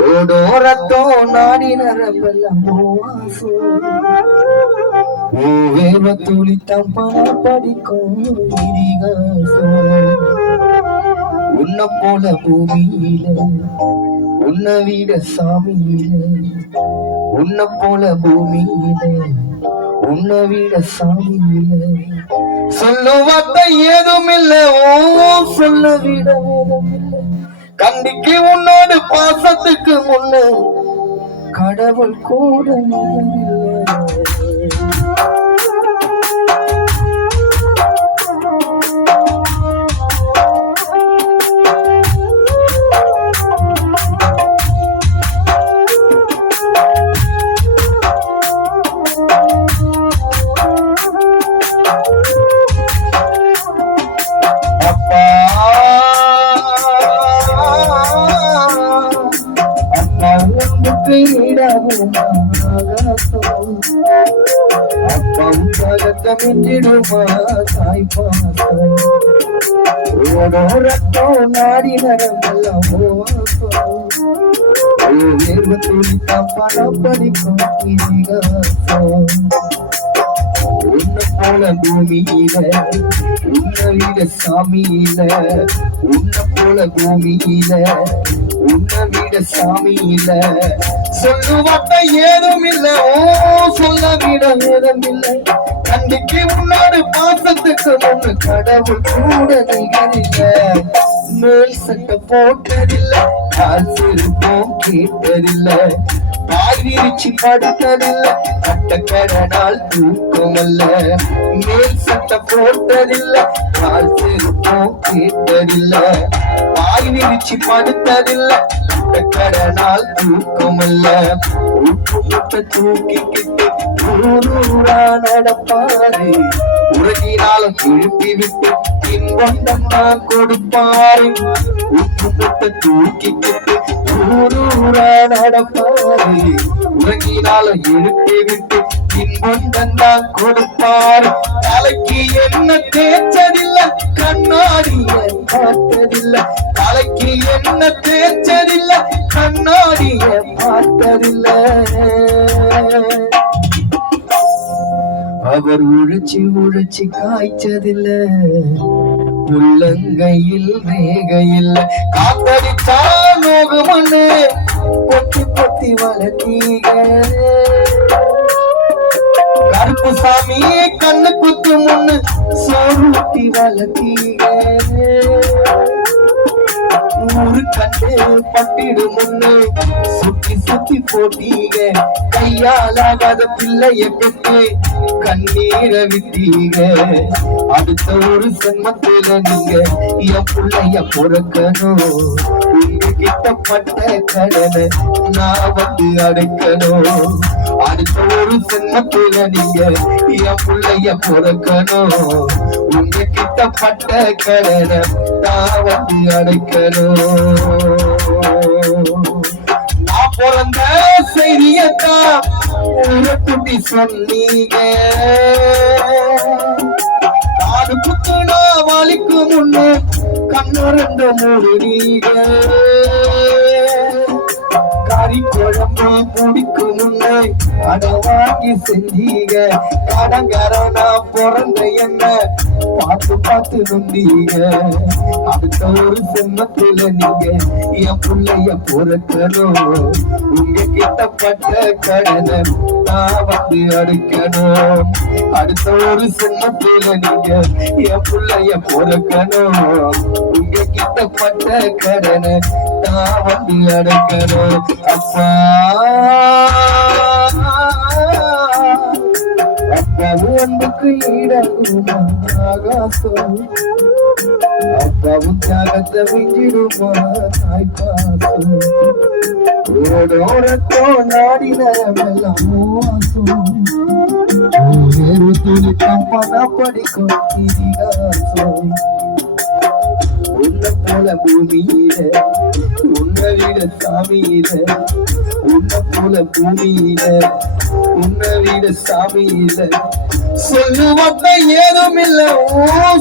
ஓடோரத்தோ நாடி நரம்பெல்லாம் வேவ துளித்தம் பண படிக்கும் உன்ன போல பூமியில உன்னை விட சாமியில உன்ன போல பூமியில உன்னை விட சாமியில சொல்லுவார்த்த ஏதும் இல்ல சொல்ல விட ஏதும் இல்ல கண்டிக்கு உன்னோடு பாசத்துக்கு முன்ன கடவுள் கூட ஓடோரத்தோ நாடி நரம்பெல்லாம் பணம் படிக்கும் உன்ன போல பூமியில உன்னை விட சாமியில உன்ன போல பூமியில உன்னை விட சாமியில சொல்லுவார்த்த ஏதும் இல்ல சொல்ல விட ஏதும் இல்லை கண்டிக்கு உன்னோடு பாசத்துக்கு முன்னு கடவுள் கூட நிகழில்ல மேல் சட்டை போட்டதில்ல கால் செருப்போம் கேட்டதில்ல பாய் விரிச்சு படுத்ததில்ல கட்டக்கடனால் தூக்கமல்ல மேல் சட்டை போட்டதில்ல கால் செருப்போம் கேட்டதில்ல பாய் விரிச்சு படுத்ததில்ல கட்டக்கடனால் தூக்கமல்ல முட்டை தூக்கிக்கிட்டு நடப்பாரு உலகினாலும் திருப்பி விட்டு இன்பம் நான் கொடுப்பாரு உப்பு முட்டை தூக்கிக்கிட்டு நடப்பாரு உலகினாலும் எழுப்பி விட்டு இன்பம் தான் கொடுப்பாரு தலைக்கு என்ன தேய்ச்சதில்லை கண்ணாடிய பார்த்ததில்லை தலைக்கு என்ன தேய்ச்சதில்லை கண்ணாடிய பார்த்ததில்லை அவர் உழைச்சி காய்ச்சதில்ல உள்ளங்கையில் ரேகையில் காத்தடிச்சா நோகு மண்ணு பொத்தி பொத்தி வளர்த்தீக கருப்பு சாமி கண்ணு குத்து முன்னு சோறுட்டி வளர்த்தீக ஊரு கண்டு பட்டிடு முன்னு சுத்தி சுத்தி போட்டீங்க கையாலாகாத பிள்ளைய பெற்று கண்ணீரை விட்டீங்க அடுத்த ஒரு செம்மத்துல நீங்க என் பிள்ளைய பொறுக்கணும் உங்ககிட்ட பட்ட கடனை நான் வந்து அடைக்கணும் அடுத்த ஒரு செம்மத்துல நீங்க என் பிள்ளைய பொறுக்கணும் உங்ககிட்ட பட்ட கடனை நான் வந்து அடைக்கணும் நான் பிறந்த செய்தியத்தான் ஊரக்குட்டி சொன்னீங்க காது குத்துனா வலிக்கு முன்னு கண்ணு ரெண்டு மூடுறீங்க கறி குழம்பு பிடிக்கும் முன்னே அதை வாங்கி செஞ்சீங்க கடங்காரனா பிறந்த என்ன பார்த்து பார்த்து நொந்தீங்க அடுத்த ஒரு செம்மத்துல நீங்க என் பிள்ளைய பொறுக்கணும் உங்ககிட்ட பட்ட கடனை நான் வந்து அடைக்கணும் அடுத்த ஒரு செம்மத்துல நீங்க என் பிள்ளைய பொறுக்கணும் உங்ககிட்ட பட்ட கடனை நான் வந்து அடைக்கணும் அப்பா அப்பாவும் அன்புக்கு ஈடாகுமா ஆகாசம் அப்பாவும் தியாகத்தை மிஞ்சிடுமா தாய்ப்பாசம் ஓடோரத்தோ நாடி நரமெல்லாம் வேறு துணிக்கம் பண படிக்கும் இதிகாசம் உன்ன போல பூமியில உன்னை விட சாமியில உன்ன போல பூமியில உன்னை விட சாமியில சொல்லுவார்த்த ஏதும் இல்ல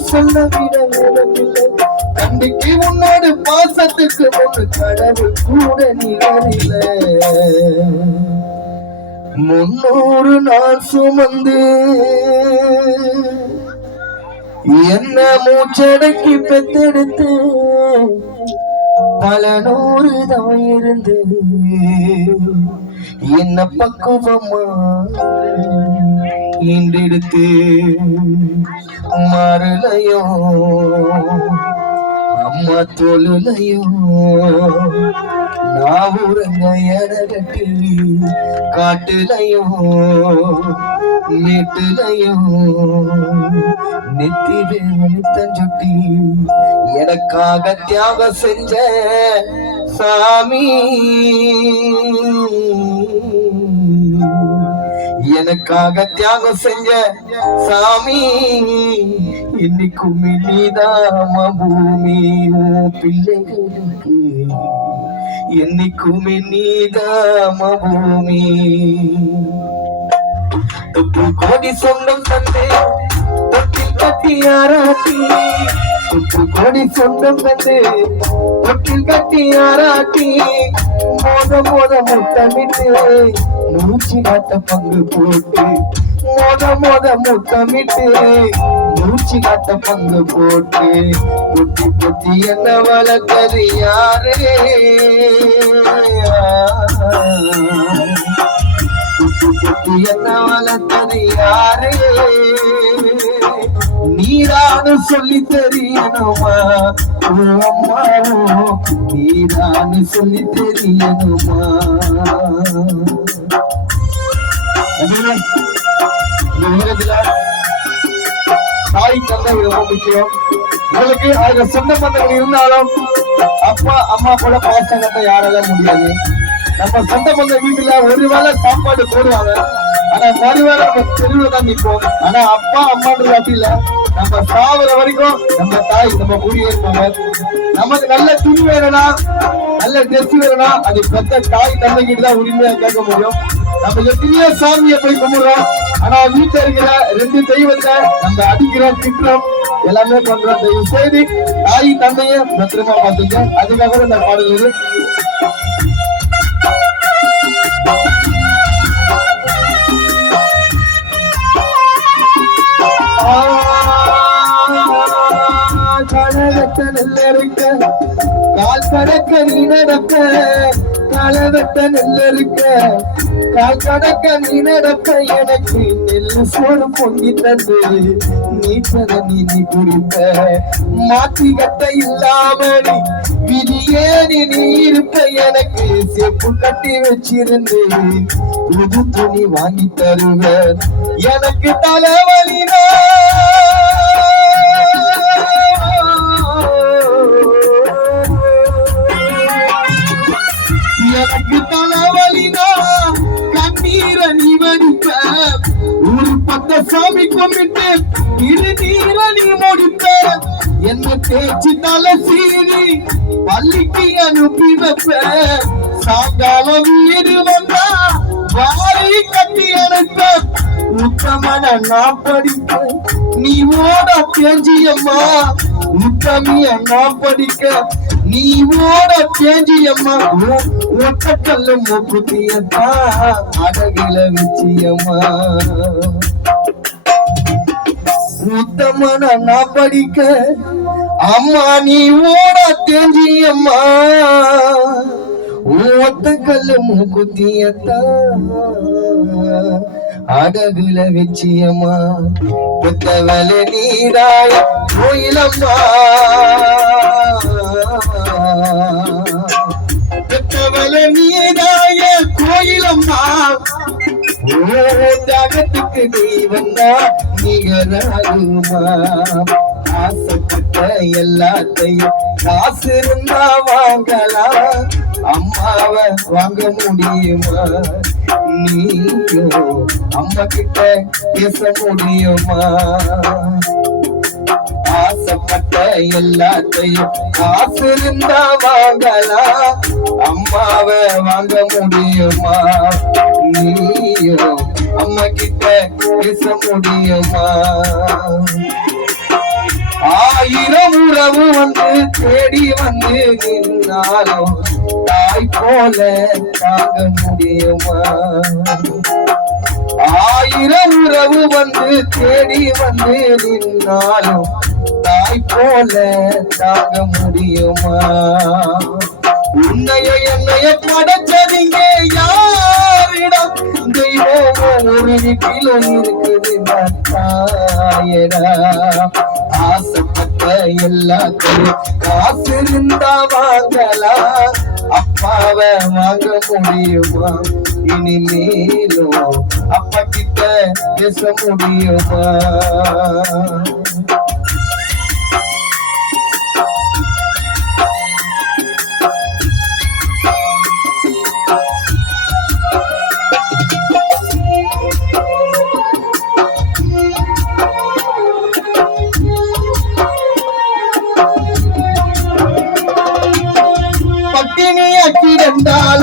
சொல்ல விட ஏதும் இல்லை கண்டிக்கு உன்னோடு பாசத்துக்கு ஒன்று கடவுள் கூட நிகரில 300 நாள் சுமந்து என்ன மூச்சடக்கி பெத்தெடுத்து பல 100 தான் இருந்து என்ன பக்குவமா இன்றெடுத்து மாறலையோ அம்மா தோலுலையோ நாவுரங்க எடகட்டி காட்டுலையோ மேட்டுலையோ நெத்தி வேவனி தஞ்சுட்டி எனக்காக தியாகம் செஞ்ச சாமி எனக்காக தியாகம் செஞ்ச சாமி இன்னைக்குமே நீதாம பூமி பிள்ளைகளுக்கு என்னைக்குமே நீதாம பூமி தொப்பு கோடி சொந்தம் தந்து தொட்டில் கட்டி ஆராட்டி தொப்பு கோடி சொந்தம் தந்து தொட்டில் கட்டி ஆராட்டி மோத முத்தமிட்டு மூச்சு காட்ட பங்கு போட்டு மோத முத்தமிட்டு மூச்சு காட்ட பங்கு போட்டு பொத்தி பொத்தி என்ன வளர்த்தது யாரே பொத்தி பொத்தி என்ன வளர்த்தது யாரே நீரானு சொல்லி தெரியணுமா அம்மா நீரானு சொல்லி தெரியணுமா தாய் தந்தை ரொம்ப முக்கியம். உங்களுக்கு அதுல சொந்த பந்தங்கள் இருந்தாலும் அப்பா அம்மா கூட பாசம் கட்ட யாரால முடியாது. நம்ம சொந்த பந்த வீட்டுல ஒருவேளை சாப்பாடு போடுவாங்க, ஆனா மறுவேளை நம்ம தெருவில் தான் நிற்போம். ஆனா அப்பா அம்மான்ற வாட்டில நம்ம சாகுற வரைக்கும் நம்ம தாய் நம்ம கூடிய இருப்பாங்க. நமக்கு நல்ல துணி வேணும்னா நல்ல ட்ரெஸ் வேணும்னா அது பெத்த தாய் தந்தை கிட்ட தான் உரிமையா கேட்க முடியும். நம்ம எத்தனையோ சாமியை போய் கும்பிடுறோம், ஆனா வீட்டுல இருக்கிற 2 தெய்வத்தை நம்ம அடிக்கிறோம் திட்டுறோம் எல்லாமே பண்றோம். தயவு செய்து தாய் தந்தைய பத்திரமா பார்த்துங்க. அதுக்காக இந்த பாடல்கள் களவெட்ட நெல் இருக்க கால் கடக்க நீ நடக்க களவெட்ட நெல் இருக்க கால் கடக்க நீ நடக்க எனக்கு நெல் சோறு பொங்கி தந்து நீ நீ குடிப்ப மாற்றி கட்ட இல்லாம விதியே நீ இருப்ப எனக்கு செப்பு கட்டி வச்சிருந்து புது துணி வாங்கி தருவ எனக்கு தலைவலினா எனக்கு தலைவலினா கண்ணீர நீ வடிப்ப ஒரு பத்த சாமி கொண்டுட்டு இரு நீர நீ முடிப்ப என்ன தேய்ச்சி தலை சீனி பள்ளிக்கு அனுப்பி வைப்ப சாயங்காலம் வீடு வந்தா வாரி கட்டி அனுப்ப உத்தமன நான் படிக்க நீ ஓட தேஞ்சியம்மா உத்தமிய நான் படிக்க நீ ஓட தேஞ்சியம்மா ஒட்டக்கல்ல மூக்குத்தியம்மா அழகில வச்சியம்மா உத்தமன நான் படிக்க அம்மா நீ ஓட தேஞ்சியம்மா ஒட்டக்கல்ல மூக்குத்தியத்தா அழகுல வச்சியம்மா புத்தவல நீராய கோயிலம்மா புத்தவல நீராய கோயிலம்மா ஜகத்துக்கு நீ வந்தா நிகராகுமா ஆசைப்பட்ட எல்லாத்தையும் காசு இருந்தா வாங்கலாம் அம்மாவை வாங்க முடியுமா நீயோ அம்மா கிட்ட பேச முடியுமா ஆசைப்பட்ட எல்லாத்தையும் காசு இருந்தா வாங்கலாம் அம்மாவை வாங்க முடியுமா நீயோ அம்மா கிட்ட பேச முடியுமா ஆயிரம் உறவு வந்து தேடி வந்து நின்னாலும் தாய் போல தாங்க முடியுமா? ஆயிரம் உறவு வந்து தேடி வந்து நின்னாலும் தாய் போல தாங்க முடியுமா? உன்னைய என்னைய படைச்சதிங்க யாரிடம்? தெய்வம் ஒரு வீட்டிலும் இருக்குது தாயடா. ஆசைப்பட்ட எல்லாத்தையும் காசு இருந்தா வாங்கலாம், அப்பாவை வாங்க முடியுமா? இனிமேலும் அப்பா கிட்ட பேச முடியுமா? பட்டினியா கிடந்தாலும்